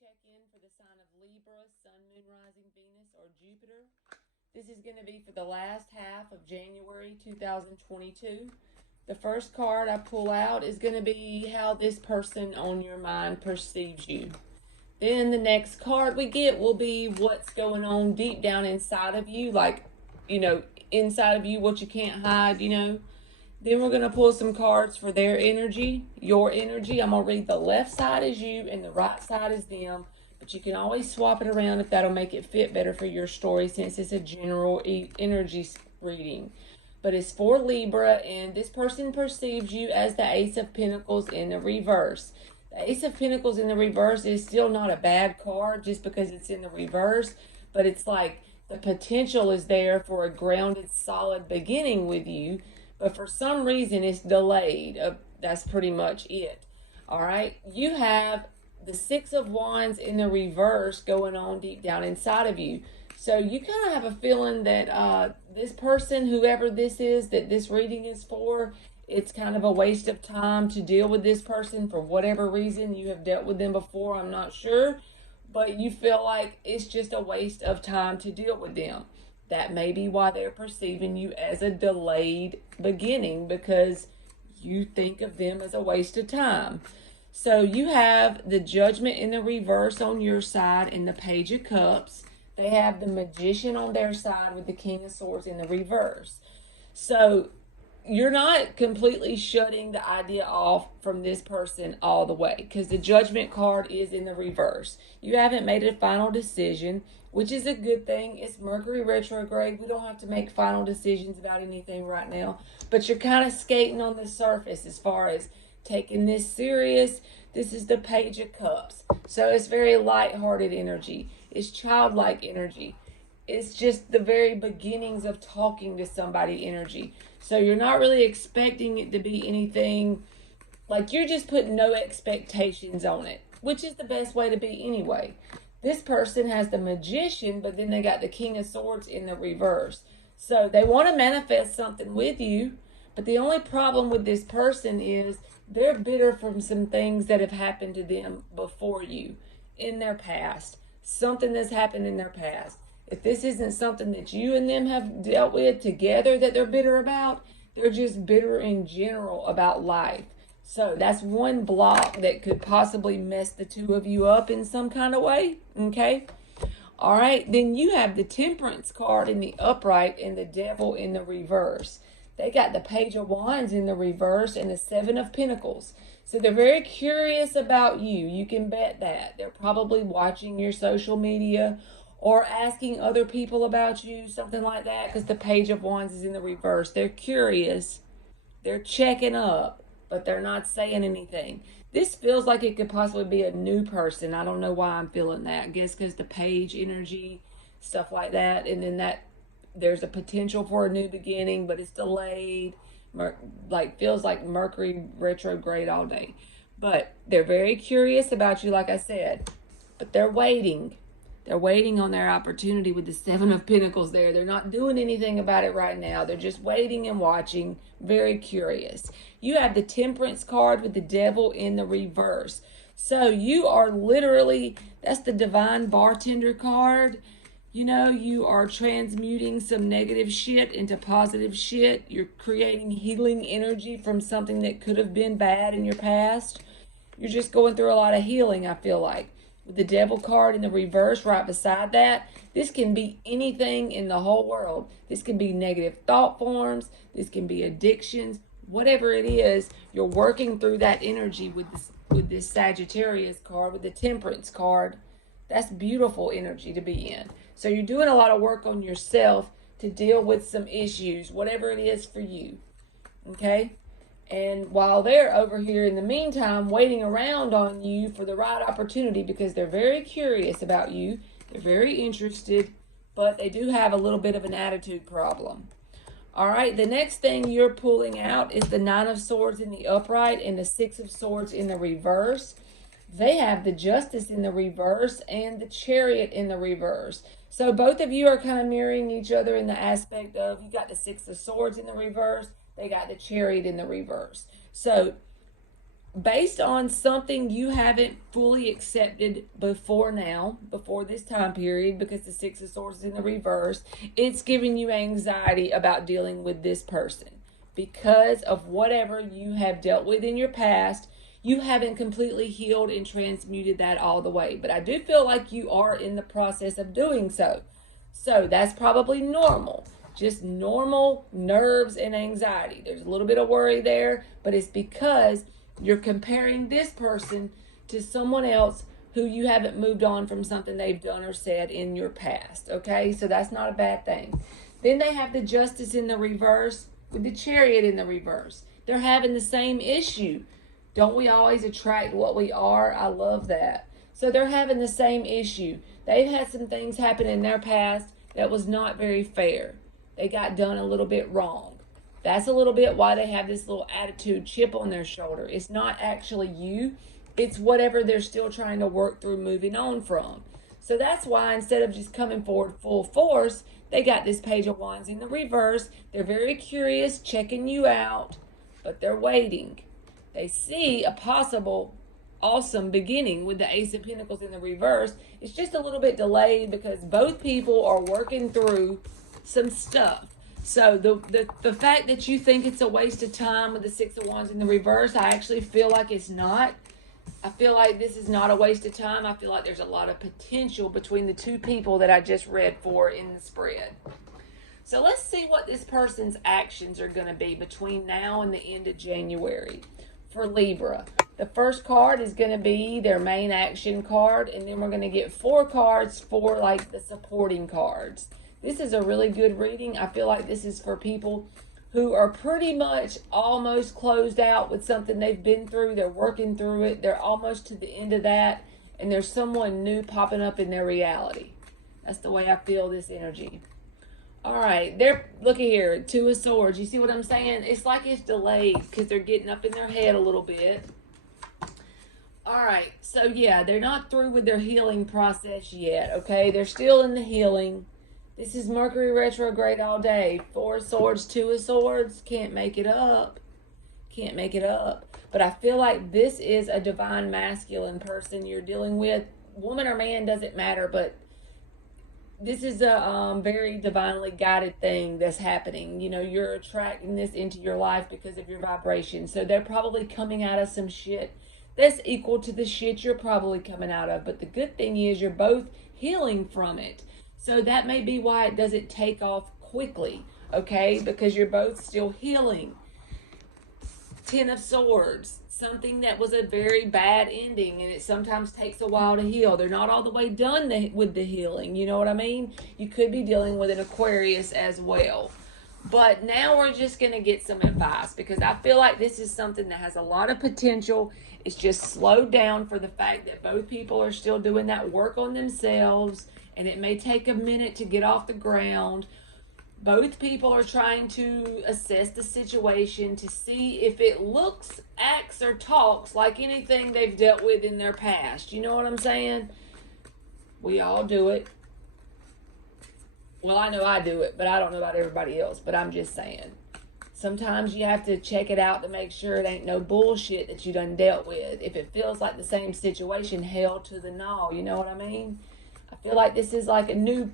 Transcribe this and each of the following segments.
check-in for the sign of Libra, Sun, Moon, Rising, Venus, or Jupiter. This is going to be for the last half of January 2022. The first card I pull out is going to be how this person on your mind perceives you. Then the next card we get will be what's going on deep down inside of you, like, inside of you, what you can't hide. Then we're going to pull some cards for their energy, your energy. I'm going to read the left side as you and the right side as them. But you can always swap it around if that'll make it fit better for your story, since it's a general energy reading. But it's for Libra, and this person perceives you as the Ace of Pentacles in the reverse. The Ace of Pentacles in the reverse is still not a bad card just because it's in the reverse. But it's like the potential is there for a grounded, solid beginning with you. But for some reason, it's delayed. That's pretty much it. All right. You have the Six of Wands in the reverse going on deep down inside of you. So you kind of have a feeling that this person, whoever this is that this reading is for, it's kind of a waste of time to deal with this person for whatever reason. You have dealt with them before, I'm not sure. But you feel like it's just a waste of time to deal with them. That may be why they're perceiving you as a delayed beginning, because you think of them as a waste of time. So you have the Judgment in the reverse on your side and the Page of Cups. They have the Magician on their side with the King of Swords in the reverse. So you're not completely shutting the idea off from this person all the way, because the Judgment card is in the reverse. You haven't made a final decision, which is a good thing. It's Mercury retrograde. We don't have to make final decisions about anything right now, but you're kind of skating on the surface as far as taking this serious. This is the Page of Cups. So it's very lighthearted energy. It's childlike energy. It's just the very beginnings of talking to somebody energy. So you're not really expecting it to be anything, like you're just putting no expectations on it, which is the best way to be anyway. This person has the Magician, but then they got the King of Swords in the reverse. So they want to manifest something with you, but the only problem with this person is they're bitter from some things that have happened to them before you in their past. Something that's happened in their past. If this isn't something that you and them have dealt with together that they're bitter about, they're just bitter in general about life. So that's one block that could possibly mess the two of you up in some kind of way. Okay. All right. Then you have the Temperance card in the upright and the Devil in the reverse. They got the Page of Wands in the reverse and the Seven of Pentacles. So they're very curious about you. You can bet that. They're probably watching your social media or asking other people about you, something like that, because the Page of Wands is in the reverse. They're curious. They're checking up, but they're not saying anything. This feels like it could possibly be a new person. I don't know why I'm feeling that. I guess because the Page energy, stuff like that, and then that there's a potential for a new beginning, but it's delayed. Feels like Mercury retrograde all day. But they're very curious about you, like I said, but they're waiting. They're waiting on their opportunity with the Seven of Pentacles there. They're not doing anything about it right now. They're just waiting and watching, very curious. You have the Temperance card with the Devil in the reverse. So you are literally, that's the Divine Bartender card. You are transmuting some negative shit into positive shit. You're creating healing energy from something that could have been bad in your past. You're just going through a lot of healing, I feel like. With the Devil card in the reverse right beside that, this can be anything in the whole world. This can be negative thought forms. This can be addictions. Whatever it is, you're working through that energy with this Sagittarius card, with the Temperance card. That's beautiful energy to be in. So you're doing a lot of work on yourself to deal with some issues, whatever it is for you. Okay? And while they're over here in the meantime waiting around on you for the right opportunity, because they're very curious about you, they're very interested, but they do have a little bit of an attitude problem. All right, the next thing you're pulling out is the Nine of Swords in the upright and the Six of Swords in the reverse. They have the Justice in the reverse and the Chariot in the reverse. So both of you are kind of mirroring each other in the aspect of, you got the Six of Swords in the reverse, they got the Chariot in the reverse. So based on something you haven't fully accepted before this time period, because the Six of Swords is in the reverse, it's giving you anxiety about dealing with this person because of whatever you have dealt with in your past. You haven't completely healed and transmuted that all the way, but I do feel like you are in the process of doing so. So that's probably normal. Just normal nerves and anxiety. There's a little bit of worry there, but it's because you're comparing this person to someone else who you haven't moved on from something they've done or said in your past. Okay, so that's not a bad thing. Then they have the Justice in the reverse with the Chariot in the reverse. They're having the same issue. Don't we always attract what we are? I love that. So they're having the same issue. They've had some things happen in their past that was not very fair. They got done a little bit wrong. That's a little bit why they have this little attitude chip on their shoulder. It's not actually you. It's whatever they're still trying to work through moving on from. So that's why instead of just coming forward full force, they got this Page of Wands in the reverse. They're very curious, checking you out, but they're waiting. They see a possible awesome beginning with the Ace of Pentacles in the reverse. It's just a little bit delayed because both people are working through some stuff. So the fact that you think it's a waste of time with the Six of Wands in the reverse, I actually feel like it's not. I feel like this is not a waste of time. I feel like there's a lot of potential between the two people that I just read for in the spread. So let's see what this person's actions are going to be between now and the end of January for Libra. The first card is going to be their main action card, and then we're going to get 4 cards for like the supporting cards. This is a really good reading. I feel like this is for people who are pretty much almost closed out with something they've been through. They're working through it. They're almost to the end of that, and there's someone new popping up in their reality. That's the way I feel this energy. All right, look at here, Two of Swords. You see what I'm saying? It's like it's delayed because they're getting up in their head a little bit. All right, so yeah, they're not through with their healing process yet, okay? They're still in the healing. This is Mercury retrograde all day. 4 of Swords, 2 of Swords. Can't make it up. Can't make it up. But I feel like this is a divine masculine person you're dealing with. Woman or man, doesn't matter, but this is a very divinely guided thing that's happening. You know, you're attracting this into your life because of your vibration. So they're probably coming out of some shit that's equal to the shit you're probably coming out of. But the good thing is you're both healing from it. So that may be why it doesn't take off quickly, okay? Because you're both still healing. 10 of Swords, something that was a very bad ending, and it sometimes takes a while to heal. They're not all the way done with the healing, you know what I mean? You could be dealing with an Aquarius as well. But now we're just going to get some advice because I feel like this is something that has a lot of potential. It's just slowed down for the fact that both people are still doing that work on themselves, and it may take a minute to get off the ground. Both people are trying to assess the situation to see if it looks, acts, or talks like anything they've dealt with in their past. You know what I'm saying? We all do it. Well, I know I do it, but I don't know about everybody else. But I'm just saying. Sometimes you have to check it out to make sure it ain't no bullshit that you done dealt with. If it feels like the same situation, hell to the no. You know what I mean? I feel like this is like a new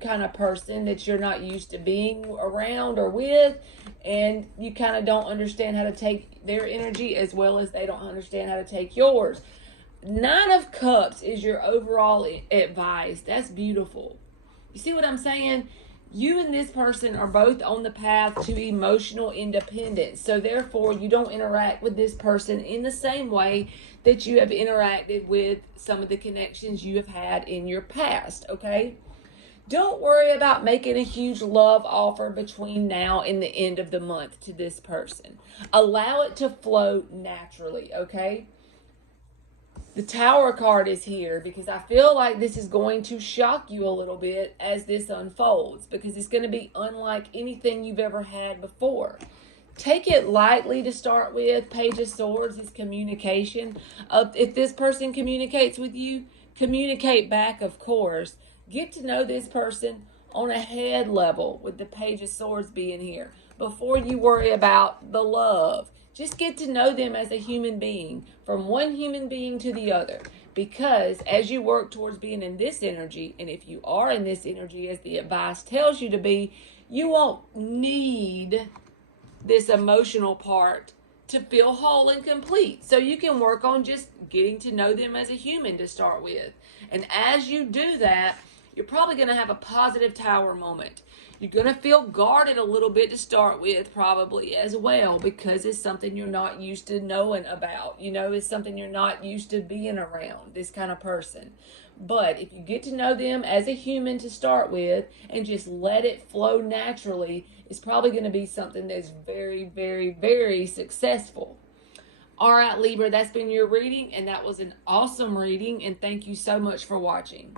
kind of person that you're not used to being around or with, and you kind of don't understand how to take their energy as well as they don't understand how to take yours. 9 of Cups is your overall advice. That's beautiful. You see what I'm saying? You and this person are both on the path to emotional independence. So therefore, you don't interact with this person in the same way that you have interacted with some of the connections you have had in your past, okay? Don't worry about making a huge love offer between now and the end of the month to this person. Allow it to flow naturally, okay? The Tower card is here because I feel like this is going to shock you a little bit as this unfolds because it's going to be unlike anything you've ever had before. Take it lightly to start with. Page of Swords is communication. If this person communicates with you, communicate back, of course. Get to know this person on a head level with the Page of Swords being here before you worry about the love. Just get to know them as a human being, from one human being to the other. Because as you work towards being in this energy, and if you are in this energy as the advice tells you to be, you won't need this emotional part to feel whole and complete. So you can work on just getting to know them as a human to start with. And as you do that, you're probably going to have a positive tower moment. You're going to feel guarded a little bit to start with, probably as well, because it's something you're not used to knowing about. It's something you're not used to being around, this kind of person. But if you get to know them as a human to start with and just let it flow naturally, it's probably going to be something that's very, very, very successful. All right, Libra, that's been your reading, and that was an awesome reading, and thank you so much for watching.